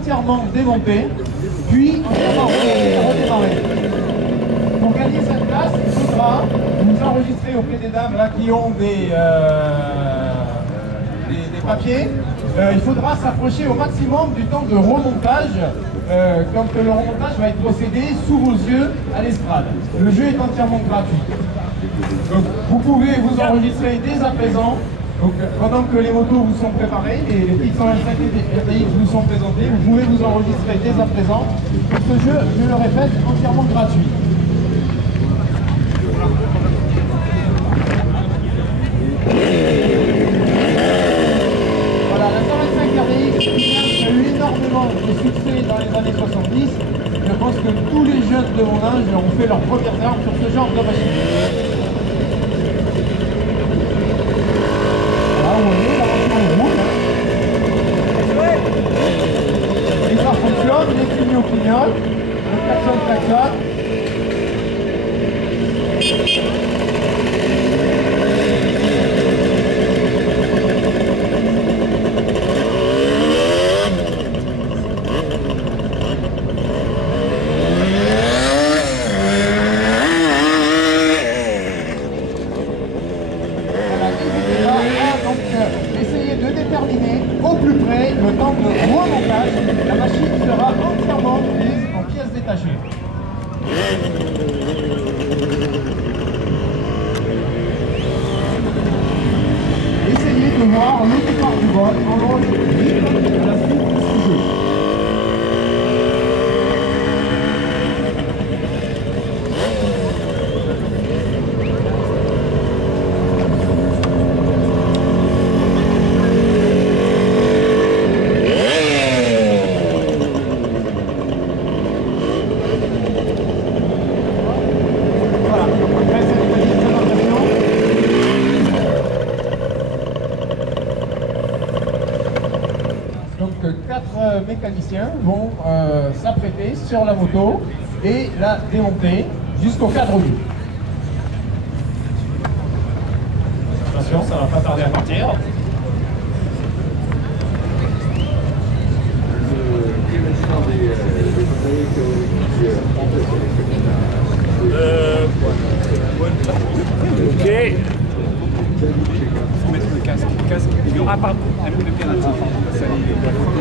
entièrement démonter, puis entièrement redémarrer. Pour gagner cette place, il faudra vous enregistrer auprès des dames là, qui ont des papiers. Il faudra s'approcher au maximum du temps de remontage quand le remontage va être procédé sous vos yeux à l'estrade. Le jeu est entièrement gratuit. Donc, vous pouvez vous enregistrer dès à présent. Donc, pendant que les motos vous sont préparées, les petites 125 RTX vous sont présentées, vous pouvez vous enregistrer dès à présent. Donc, ce jeu, je le répète, est entièrement gratuit. Voilà, la 125 RTX qui a eu énormément de succès dans les années 70. Je pense que tous les jeunes de mon âge ont fait leur première arme sur ce genre de machine. Là où on est, la voiture roule. Les phares fonctionnent, les clignots clignotent, le klaxon klaxonne. Au plus près, le temps de remontage, la machine sera entièrement prise en pièces détachées. Essayez de voir le départ du vol en loge libre de la suite de ce jeu. Quatre mécaniciens vont s'apprêter sur la moto et la démonter jusqu'au cadre vue. Attention, ça va pas tarder à partir. Ok. Il faut mettre le casque. Ah pardon, le pirate. Ça y est, la photo,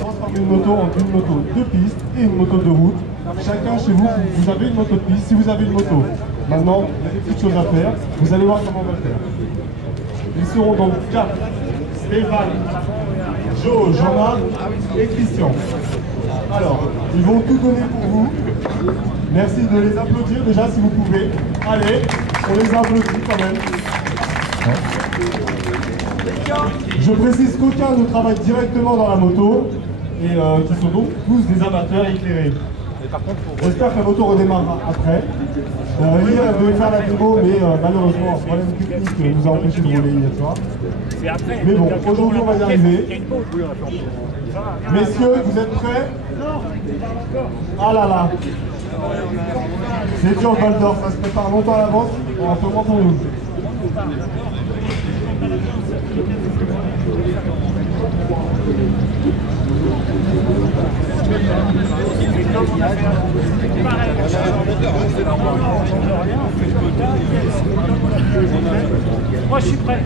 transformer une moto en une moto de piste et une moto de route. Chacun chez vous, vous avez une moto de piste. Si vous avez une moto, maintenant, il y a des petites choses à faire. Vous allez voir comment on va le faire. Ils seront donc 4. Stéphane, Jo, Jean-Marc et Christian. Alors, ils vont tout donner pour vous. Merci de les applaudir déjà si vous pouvez. Allez, on les applaudit quand même. Je précise qu'aucun ne travaille directement dans la moto et qui sont donc tous des amateurs éclairés. J'espère que la moto redémarrera après. Hier, elle devait faire la démo, mais malheureusement, un problème technique nous a empêché de rouler hier soir. Mais bon, aujourd'hui, on va y arriver. Messieurs, vous êtes prêts? Ah là là. C'est dur, Baldor, ça se prépare longtemps à l'avance. On se remonte pour nous. Moi je suis prêt.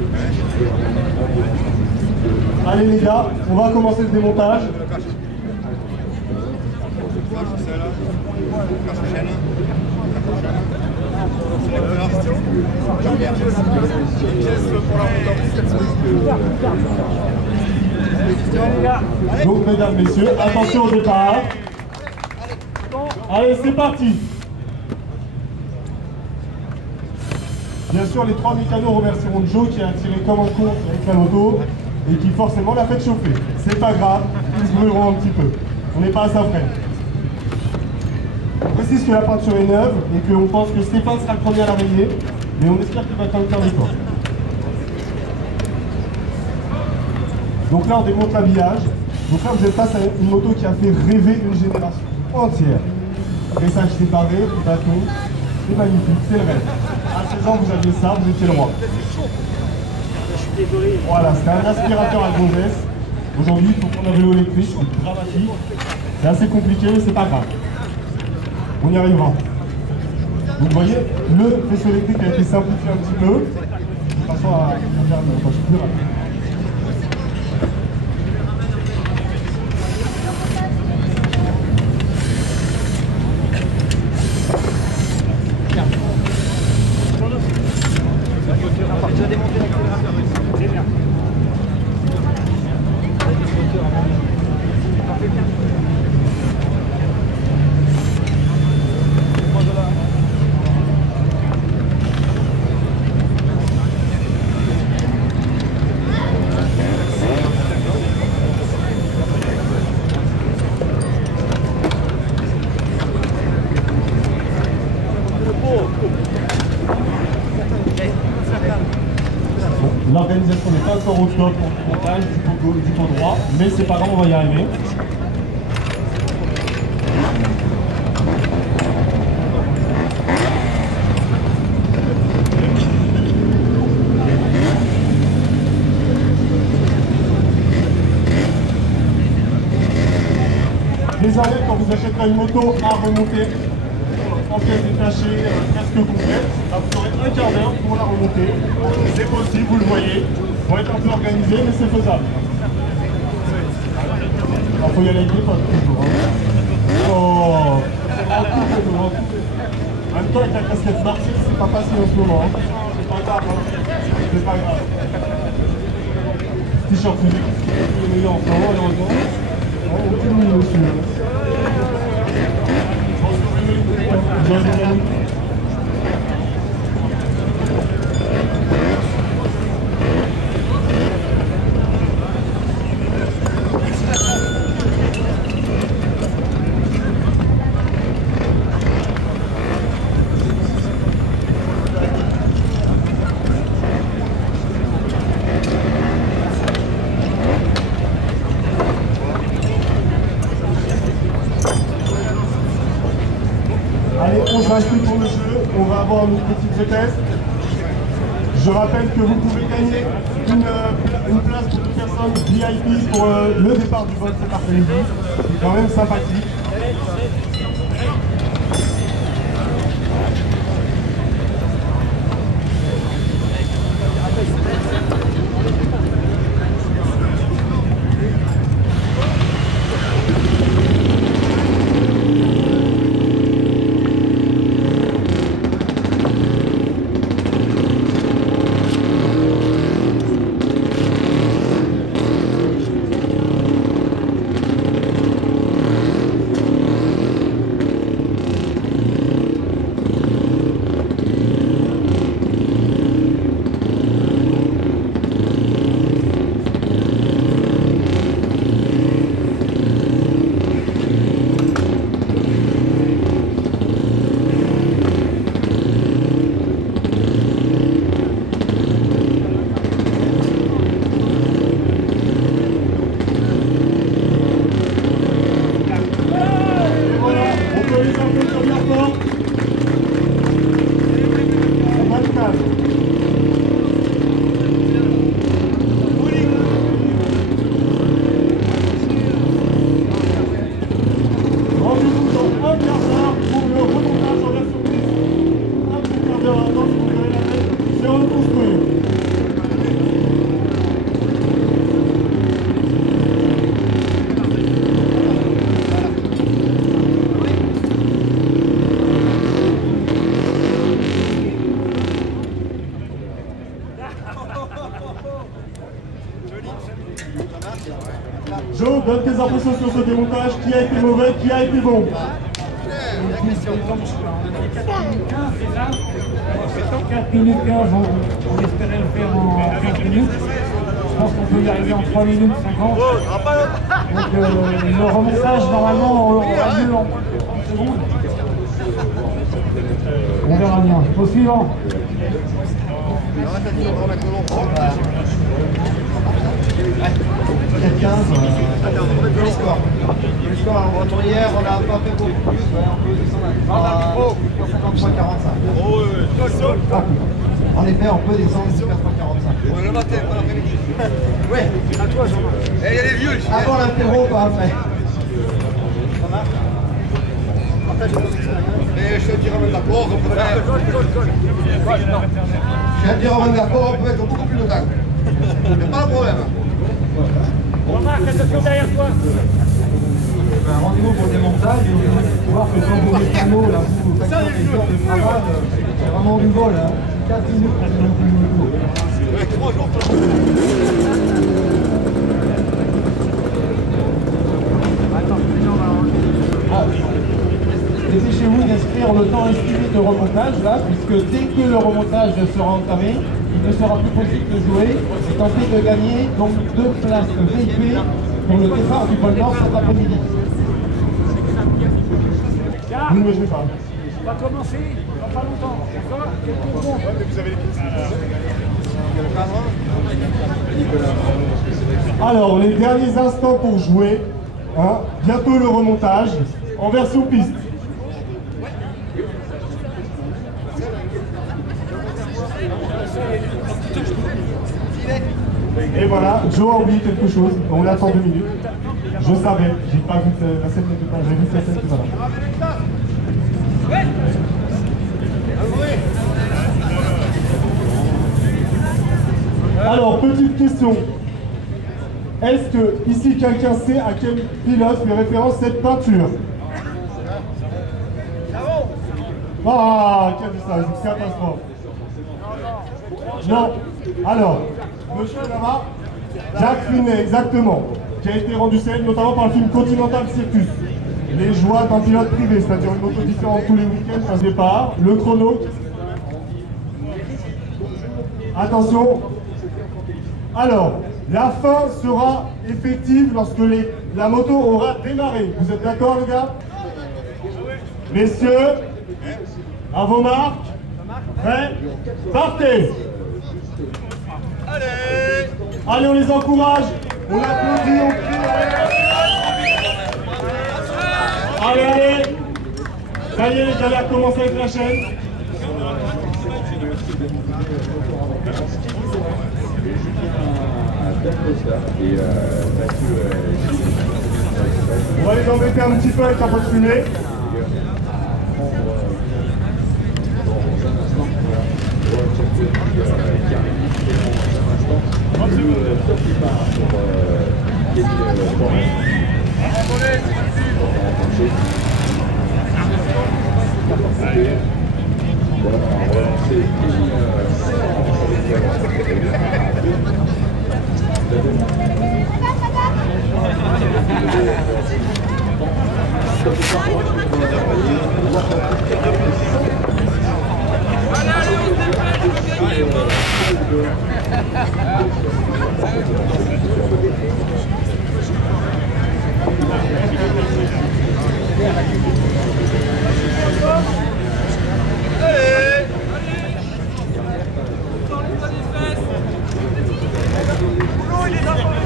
Allez les gars, on va commencer le démontage. Donc mesdames, messieurs, attention au départ. Allez, c'est parti. Bien sûr, les 3 mécanos remercieront Joe qui a tiré comme en course avec la moto et qui forcément l'a fait chauffer. C'est pas grave, ils se brûleront un petit peu. On n'est pas à ça près. On précise que la peinture est neuve et qu'on pense que Stéphane sera le premier à la rayer, mais on espère qu'il va quand même faire l'effort. Donc là, on démonte l'habillage. Donc là, vous êtes face à une moto qui a fait rêver une génération entière. Dressage séparé, bâton, C'est magnifique, c'est le rêve. À 16 ans, vous aviez ça, vous étiez le roi. Voilà, c'était un aspirateur à gonzesse. Aujourd'hui, il faut prendre un vélo électrique, c'est dramatique. C'est assez compliqué, mais c'est pas grave. On y arrivera. Vous voyez, le faisceau électrique a été simplifié un petit peu, de façon à faire une approche plus rapide. Tu as démonté l'accélérateur, c'est bien. L'organisation n'est pas encore au top pour le montage du pot droit, mais c'est pas grave, on va y arriver. Désormais, quand vous achèterez une moto à remonter, en pièces détachées, presque complète, vous aurez un quart d'heure pour la remonter. C'est possible, vous le voyez. Il faut être un peu organisé, mais c'est faisable. Il faut y aller avec les potes toujours. Oh, en même temps, avec la casquette Martine, c'est pas facile en ce moment. C'est pas grave. C'est pas grave. T-shirt physique, il est meilleur en ce moment, malheureusement. Oh, petit loup, monsieur. Allez, on s'inscrit pour le jeu, on va avoir nos petites tests. Je rappelle que vous pouvez gagner une place pour une personne VIP pour le départ du vol cet après-midi. C'est quand même sympathique. Joe, donne tes impressions sur ce démontage. Qui a été mauvais, qui a été bon? La question, comme on a dit 4 minutes 15, c'est ça? 4 minutes 15, on espérait le faire en 15 minutes. Je pense qu'on peut y arriver en 3 minutes 50. Donc le remontage, normalement, aura lieu en 30 secondes. On verra bien. Au suivant. 7-15. Le score. Le score, en retour hier, on a pas fait beaucoup plus. Ouais, on peut descendre à 53-45. En effet, on peut descendre jusqu'à 3,45. Le matin, pas l'après-midi. Oui. À toi, Jean-Marc. Et il y a les vieux ici. Avant l'apéro, pas après. Ça marche? Et je te dirai même d'accord, on peut faire. Je vais te dire avant d'accord, on peut être beaucoup plus longtemps. C'est pas le problème. Jean-Marc, attention derrière toi. Un rendez-vous pour le démontage et vous allez voir que quand vous mettez le panneau, là, vous faites des heures de travail, c'est vraiment du vol. Hein. 4 minutes, quasiment plus du tout. Ouais, 3 jours. Dépêchez-vous d'inscrire le temps estimé de remontage là, puisque dès que le remontage sera entamé, il ne sera plus possible de jouer et tenter de gagner donc 2 places VIP pour le départ du pôle Nord cet après-midi. Vous ne me jouez pas. On va commencer dans pas longtemps. D'accord? Alors, les derniers instants pour jouer. Hein, bientôt le remontage en version piste. Et voilà, Joe a oublié quelque chose. On attend 2 minutes. Je savais, j'ai pas vu la scène tout à l'heure, j'ai vu la scène tout à l'heure. Alors, petite question. Est-ce que ici quelqu'un sait à quel pilote fait référence cette peinture? Ah, qui a dit ça? C'est une catastrophe. Non. Alors, monsieur là-bas, Jacques Finet, exactement, qui a été rendu célèbre notamment par le film Continental Circus. Les joies d'un pilote privé, c'est-à-dire une moto différente tous les week-ends à ce départ. Le chrono. Attention. Alors, la fin sera effective lorsque la moto aura démarré. Vous êtes d'accord, les gars? Messieurs, à vos marques. Prêts? Partez! Allez! Allez, on les encourage. On applaudit, on crie. Allez, allez! Ça y est, les galères commencent avec la chaîne. On va les embêter un petit peu avec un peu de fumée.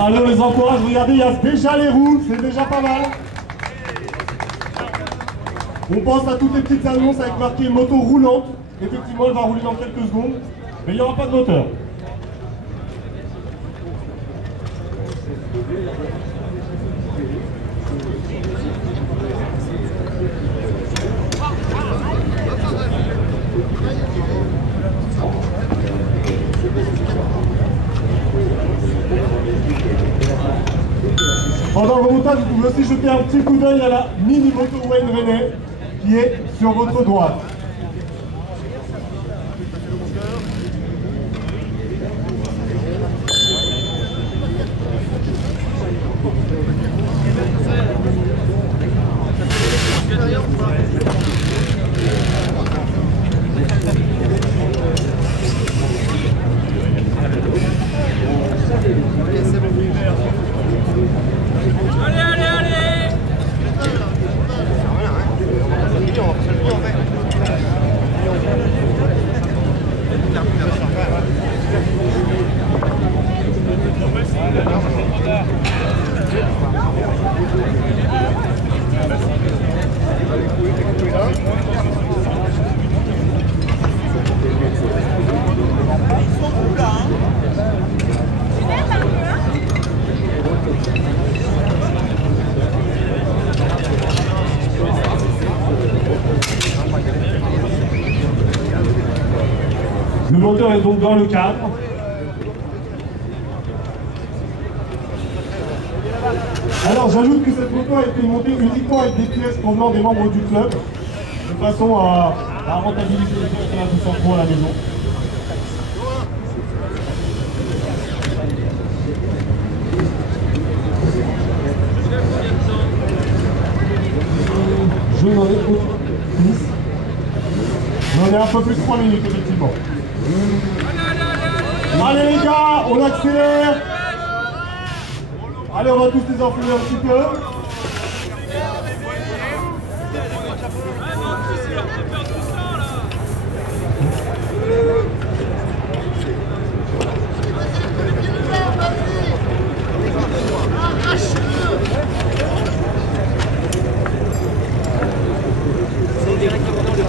Allez, on les encourage, regardez, il y a déjà les roues, c'est déjà pas mal. On pense à toutes les petites annonces avec marqué moto roulante. Effectivement, elle va rouler dans quelques secondes, mais il n'y aura pas de moteur. Pendant le remontage, vous pouvez aussi jeter un petit coup d'œil à la mini moto Wayne René qui est sur votre droite. moteur est donc dans le cadre. Alors j'ajoute que cette moto a été montée uniquement avec des pièces provenant des membres du club, de façon à rentabiliser les pièces qu'on a tous en trop à la maison. Je n'en ai aucune. J'en ai un peu plus de 3 minutes effectivement. Allez les gars, on accélère. Allez, on va tous les enfler un petit peu. C'est directement dans le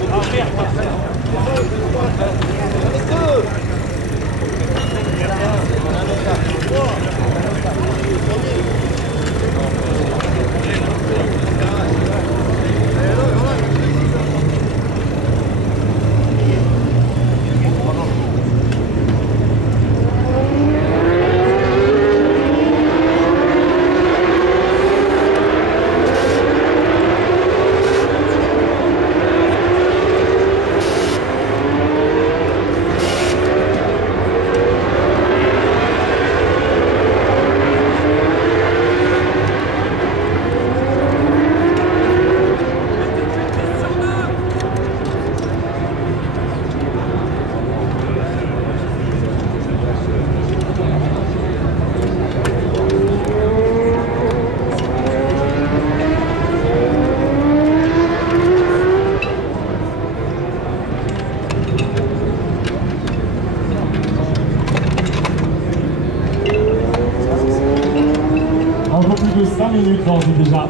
De 5 minutes d'ores et déjà.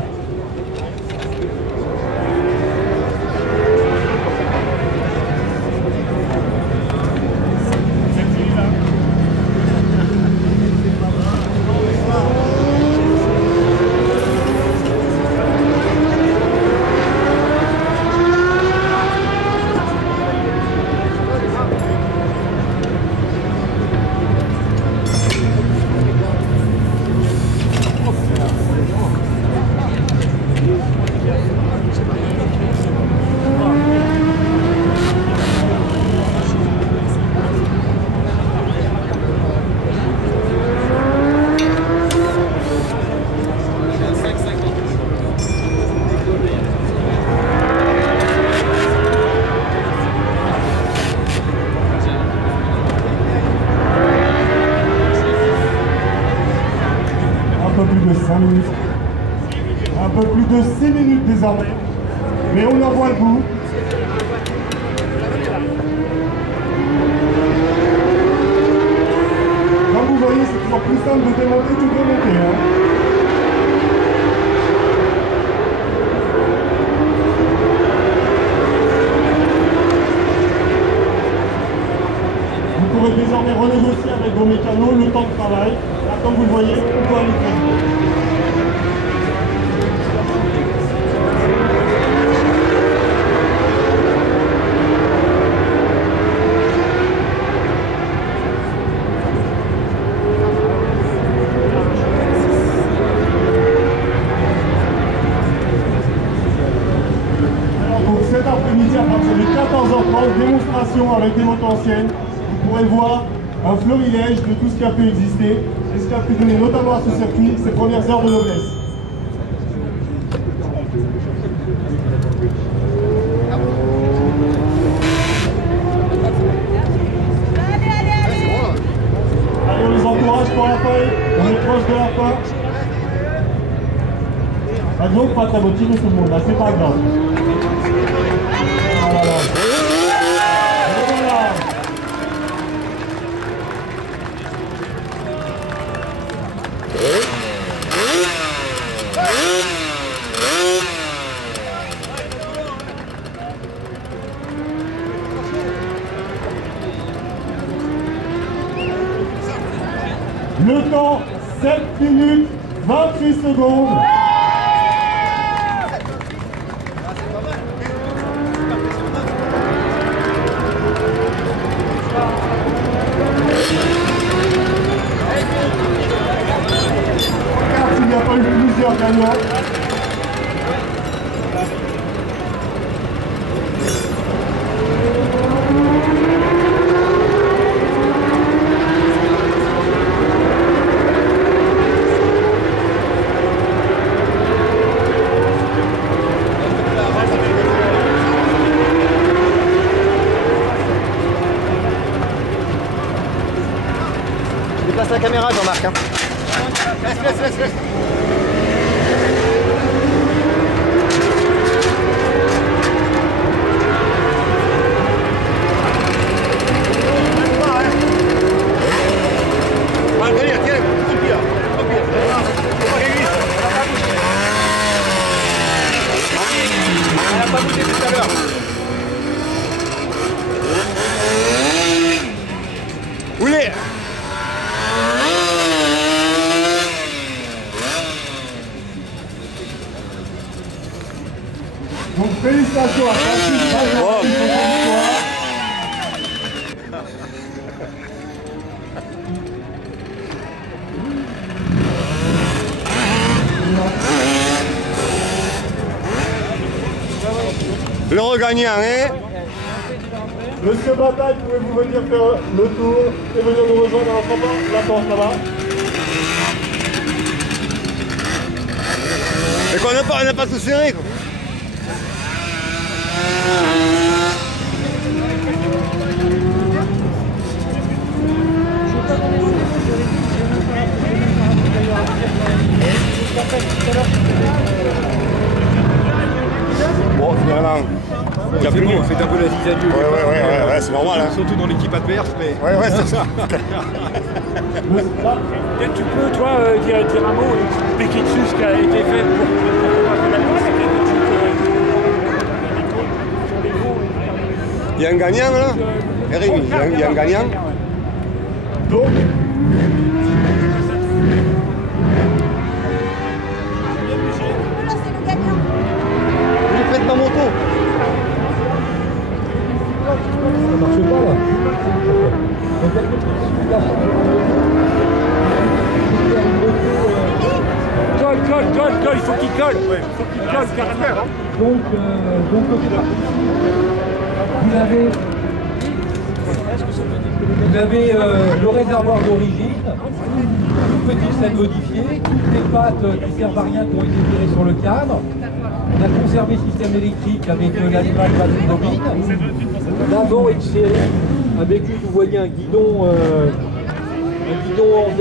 Un peu plus de 6 minutes désormais, mais on en voit le bout. Comme vous voyez, c'est toujours plus simple de démonter que de remonter. Vous pourrez désormais renégocier avec vos mécanos le temps de travail. Là, comme vous le voyez, on peut aller très vite. Cet après-midi, à partir de 14h30, démonstration avec des motos anciennes. Vous pourrez voir un florilège de tout ce qui a pu exister et ce qui a pu donner notamment à ce circuit ses premières heures de noblesse. Allez, on les encourage pour la fin, on est proche de la fin. Pas donc pas très motivé tout le monde, là, c'est pas grave. Le temps, 7 minutes, 28 secondes. Jean-Marc. Hein. Laisse. Donc félicitations à Francis. Le regagnant, hein? Monsieur Bataille, pouvez-vous venir faire le tour et venir nous rejoindre à la porte là-bas? Mais quoi, on n'a pas tout serré, quoi. Bon, finalement, il y a plus de C'est un peu la zizanie. Ouais, c'est normal. Hein. Surtout dans l'équipe adverse, mais... Ouais, c'est ça. Peut-être tu peux, toi, dire un mot, expliquer dessus ce qui a été fait pour la loi, Il y a un gagnant, là? Rémi, il y a un gagnant. Donc, Je prête ma moto. Ça marche pas là. Colle, il faut qu'il colle. Il faut qu'il colle carrément. Donc côté parti, vous avez le réservoir d'origine, une petite scène modifiée, toutes les pattes qui servent à rien qui ont été tirées sur le cadre. On a conservé le système électrique avec l'animal batterie bobine. L'avant est serré avec, vous voyez, un guidon en Z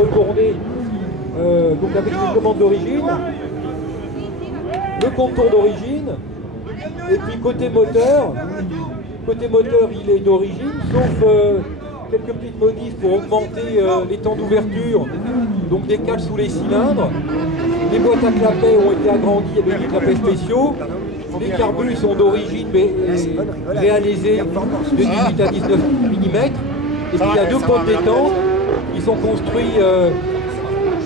retourné, donc avec les commandes d'origine, le contour d'origine, et puis côté moteur, il est d'origine, sauf quelques petites modifs pour augmenter les temps d'ouverture, donc des cales sous les cylindres. Les boîtes à clapets ont été agrandies avec des clapets spéciaux. Les carbus sont d'origine mais réalisés de 18 à 19 mm. Et puis il y a deux potes détente qui sont construits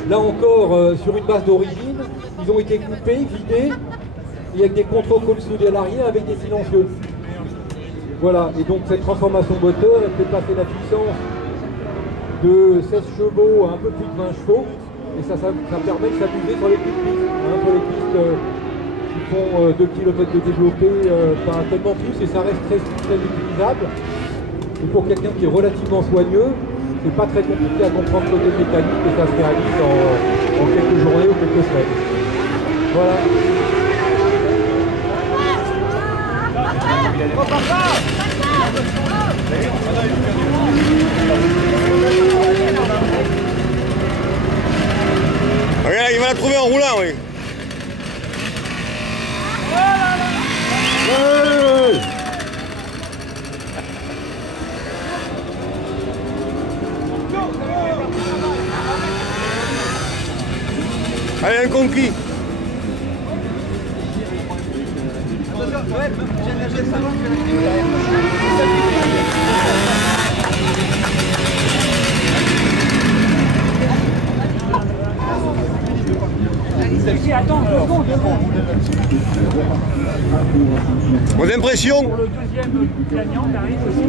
là encore sur une base d'origine. Ils ont été coupés, vidés, et avec des contre-cônes soudés à l'arrière avec des silencieux. Voilà, et donc cette transformation moteur, elle fait passer la puissance de 16 chevaux à un peu plus de 20 chevaux. Et ça permet de s'amuser sur les petites pistes, sur les pistes qui font 2 km de développé, pas tellement plus, et ça reste très utilisable. Et pour quelqu'un qui est relativement soigneux, c'est pas très compliqué à comprendre côté mécanique, et ça se réalise en quelques journées ou quelques semaines. Voilà. Regarde, il va la trouver en roulant, oui. Allez, un conquis. Attends, 2 secondes. Vos impressions? Pour le deuxième gagnant, t'arrives aussi,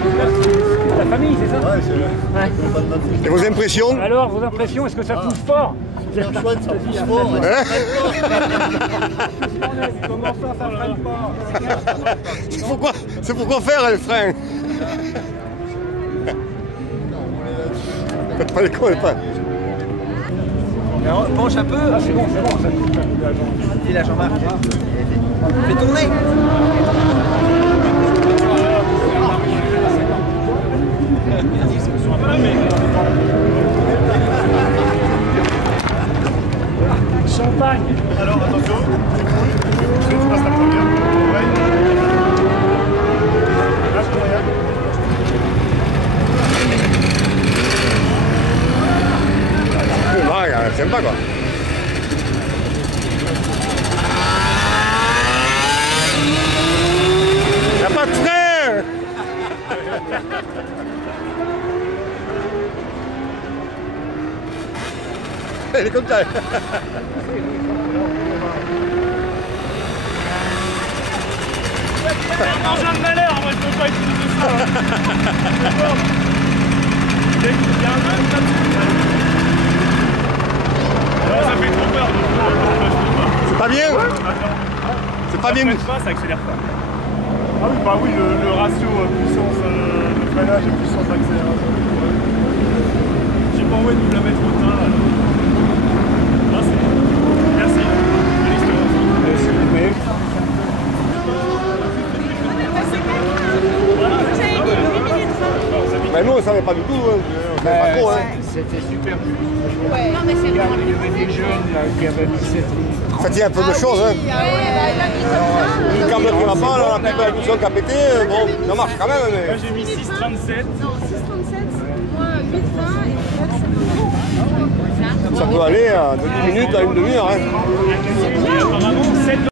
tu passes ta famille, c'est ça? Ouais, c'est Et vos impressions? Alors, vos impressions, est-ce que ça pousse fort? Hein? Comment ça freine pas? C'est pourquoi faire le frein? Pas les cons, pas. Alors, penche un peu. Ah, c'est bon. Dis là, Jean-Marc. Fais tourner. Champagne. Alors attention. Tu passes la première. Ouais. Lâche pour rien. Ouais, sympa quoi. Y'a pas de frein. Elle est comme ça. Un engin de malheur, moi je peux pas utiliser ça. Il y a un œuf là-dessus. Ça fait trop peur. C'est pas bien. C'est pas bien. Ça accélère pas. Ah oui, bah oui, le ratio puissance de freinage et puissance d'accélération. J'ai pas envie de vous la mettre au teint. Merci. Merci. Mais nous on savait pas du tout, hein. On savait pas trop, hein. C'était super dur. Ouais. Non, mais c'est Il y avait des jeunes là, qui avaient mis cette ligne. Ça tient un peu de choses, hein. Une carte qui va pas, là, la petite impulsion qui a pété, bon, ça marche quand même, mais... Là j'ai mis 6,37. Non, 6,37, moi 8,20 et Ça peut aller de 10 minutes à une demi-heure, hein. Apparemment 7 dans